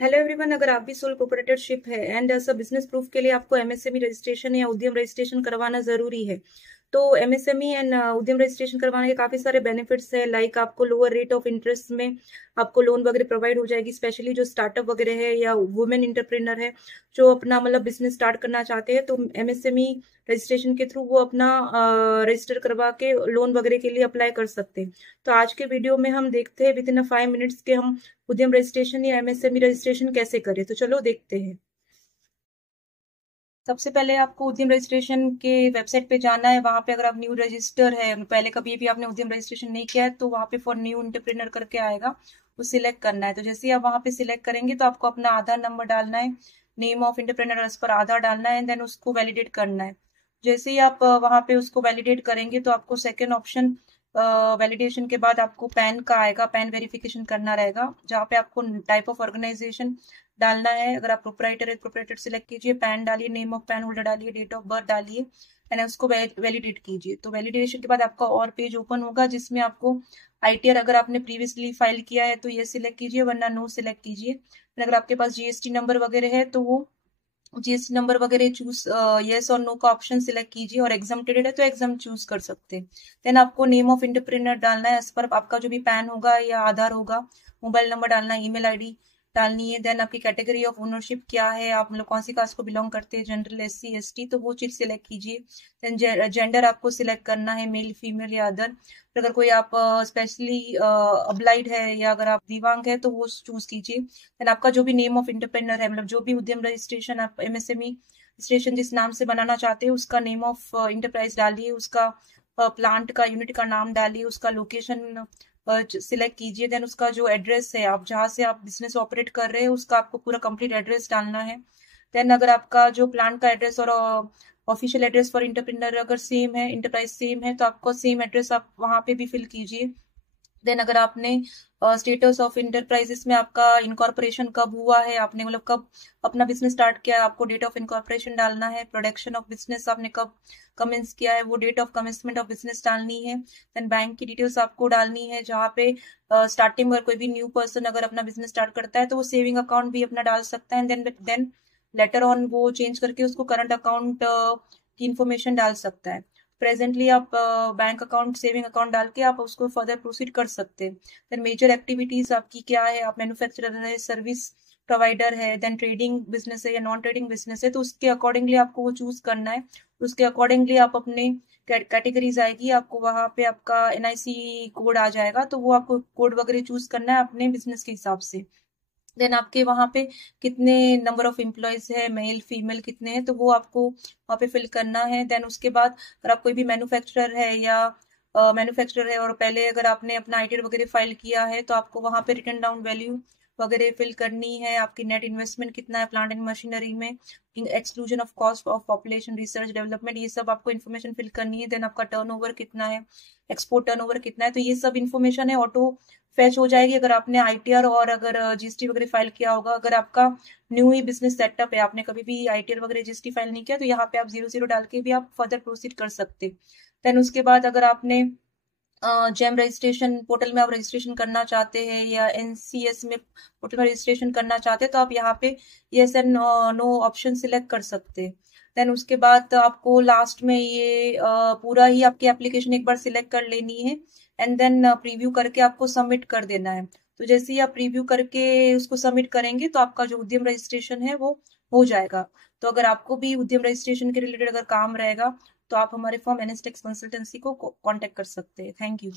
Hello everyone. अगर आप भी सोल प्रोप्राइटरशिप है एंड ऐसा बिजनेस प्रूफ के लिए आपको एमएसएमई रजिस्ट्रेशन या उद्यम रजिस्ट्रेशन करवाना जरूरी है। तो एमएसएमई एंड उद्यम रजिस्ट्रेशन करवाने के काफी सारे बेनिफिट्स है। लाइक आपको लोअर रेट ऑफ इंटरेस्ट में आपको लोन वगैरह प्रोवाइड हो जाएगी, स्पेशली जो स्टार्टअप वगैरह है या वुमेन इंटरप्रेनर है जो अपना मतलब बिजनेस स्टार्ट करना चाहते हैं, तो एमएसएमई रजिस्ट्रेशन के थ्रू वो अपना रजिस्टर करवा के लोन वगैरह के लिए अप्लाई कर सकते हैं। तो आज के वीडियो में हम देखते हैं विद इन 5 मिनट्स के हम उद्यम रजिस्ट्रेशन या एमएसएमई रजिस्ट्रेशन कैसे करें। तो चलो देखते हैं। सबसे पहले आपको उद्यम रजिस्ट्रेशन के वेबसाइट पे जाना है। वहां पे अगर आप न्यू रजिस्टर है, पहले कभी भी आपने उद्यम रजिस्ट्रेशन नहीं किया है, तो वहां पे फॉर न्यू एंटरप्रेन्योर करके आएगा, वो सिलेक्ट करना है। तो जैसे ही आप वहां पे सिलेक्ट करेंगे तो आपको अपना आधार नंबर डालना है, नेम ऑफ एंटरप्रेन्योर उस पर आधार डालना है, देन उसको वैलिडेट करना है। जैसे ही आप वहां पे उसको वैलिडेट करेंगे तो आपको सेकेंड ऑप्शन वैलिडेशन के बाद आपको पैन का आएगा, पैन वेरिफिकेशन करना रहेगा, जहाँ पे आपको टाइप ऑफ ऑर्गेनाइजेशन डालना है। अगर आप प्रोपराइटर है, प्रोपराइटर सिलेक्ट कीजिए, पैन डालिए, नेम ऑफ पैन होल्डर डालिए, डेट ऑफ बर्थ डालिए एंड उसको वैलिडेट कीजिए। तो वैलिडेशन के बाद आपका और पेज ओपन होगा जिसमें आपको आईटीआर अगर आपने प्रीवियसली फाइल किया है तो ये सिलेक्ट कीजिए, वरना नो सिलेक्ट कीजिए। अगर आपके पास जीएसटी नंबर वगैरह है तो वो जीएसटी नंबर वगैरह चूज यस और नो का ऑप्शन सिलेक्ट कीजिए, और एग्जाम्प्टेड है तो एग्जाम चूज कर सकते हैं। देन आपको नेम ऑफ इंटरप्रेन्योर डालना है, इस पर आपका जो भी पैन होगा या आधार होगा, मोबाइल नंबर डालना है, ईमेल आईडी डालनी है। देन आपकी कैटेगरी ऑफ ओनरशिप क्या है, आप मतलब कौन सी कास्ट को बिलोंग करते हैं, जनरल, एससी, एसटी, तो वो चीज सिलेक्ट कीजिए। देन जेंडर आपको सिलेक्ट करना है, मेल, फीमेल या अदर। अगर कोई आप स्पेशली अब्लाइड है या अगर आप दिव्यांग है तो वो चूज कीजिए। देन आपका जो भी नेम ऑफ इंटरप्रेन्योर है, मतलब जो भी उद्यम रजिस्ट्रेशन आप एमएसएमई रजिस्ट्रेशन जिस नाम से बनाना चाहते हैं उसका नेम ऑफ इंटरप्राइज डालिए, उसका प्लांट का यूनिट का नाम डालिए, उसका लोकेशन सिलेक्ट कीजिए। देन उसका जो एड्रेस है, आप जहां से आप बिजनेस ऑपरेट कर रहे हैं उसका आपको पूरा कंप्लीट एड्रेस डालना है। देन अगर आपका जो प्लांट का एड्रेस और ऑफिशियल एड्रेस फॉर इंटरप्रेन्योर अगर सेम है, इंटरप्राइज सेम है, तो आपको सेम एड्रेस आप वहां पे भी फिल कीजिए। देन अगर आपने स्टेटस ऑफ इंटरप्राइजेस में आपका इनकॉर्पोरेशन कब हुआ है, आपने मतलब कब अपना बिजनेस स्टार्ट किया है, आपको डेट ऑफ इनकॉर्पोरेशन डालना है। प्रोडक्शन ऑफ बिजनेस आपने कब कमेंस किया है, वो date of commencement of business डालनी है। देन बैंक की डिटेल्स आपको डालनी है, जहाँ पे स्टार्टिंग में कोई भी न्यू पर्सन अगर अपना बिजनेस स्टार्ट करता है तो वो सेविंग अकाउंट भी अपना डाल सकता है। देन लेटर ऑन वो चेंज करके उसको करंट अकाउंट की इंफॉर्मेशन डाल सकता है। प्रेजेंटली आप बैंक अकाउंट, सेविंग अकाउंट डाल के आप उसको फर्दर प्रोसीड कर सकते हैं। देन मेजर एक्टिविटीज आपकी क्या है, आप मैन्युफैक्चरर है, सर्विस प्रोवाइडर है, देन ट्रेडिंग बिजनेस है या नॉन ट्रेडिंग बिजनेस है, तो उसके अकॉर्डिंगली आपको वो चूज करना है। उसके अकॉर्डिंगली आप अपने कैटेगरीज आएगी, आपको वहां पे आपका एनआईसी कोड आ जाएगा, तो वो आपको कोड वगैरह चूज करना है अपने बिजनेस के हिसाब से। देन आपके वहां पे कितने नंबर ऑफ एम्प्लॉयज है, मेल फीमेल कितने हैं, तो वो आपको वहां पे फिल करना है। देन उसके बाद अगर आप कोई भी मैन्युफैक्चरर है या मैन्युफैक्चरर है और पहले अगर आपने अपना आईटीआर वगैरह फाइल किया है तो आपको वहां पे रिटर्न डाउन वैल्यू वगैरह फिल करनी है। आपकी नेट इन्वेस्टमेंट कितना है प्लांट एंड मशीनरी में, exclusion of cost of population, research development, ये सब आपको इन्फॉर्मेशन फिल करनी है। देन आपका टर्नओवर कितना है, एक्सपोर्ट टर्नओवर कितना है, तो ये सब इन्फॉर्मेशन है ऑटो फैच हो जाएगी अगर आपने आईटीआर और अगर जीएसटी वगैरह फाइल किया होगा। अगर आपका न्यू ही बिजनेस सेटअप है, आपने कभी भी आईटीआर वगैरह जीएसटी फाइल नहीं किया, तो यहाँ पे आप 00 डाल के भी आप फर्दर प्रोसीड कर सकते। देन उसके बाद अगर आपने जेम रजिस्ट्रेशन पोर्टल में आप रजिस्ट्रेशन करना चाहते हैं या एनसीएस में पोर्टल में रजिस्ट्रेशन करना चाहते हैं, तो आप यहाँ पे yes and no option select कर सकते हैं। देन उसके बाद आपको लास्ट में ये पूरा ही आपकी एप्लीकेशन एक बार सिलेक्ट कर लेनी है एंड देन प्रीव्यू करके आपको सबमिट कर देना है। तो जैसे ही आप प्रीव्यू करके उसको सबमिट करेंगे तो आपका जो उद्यम रजिस्ट्रेशन है वो हो जाएगा। तो अगर आपको भी उद्यम रजिस्ट्रेशन के रिलेटेड अगर काम रहेगा तो आप हमारे फॉर्म एनएसटेक्स कंसल्टेंसी को कांटेक्ट कर सकते हैं। Thank you.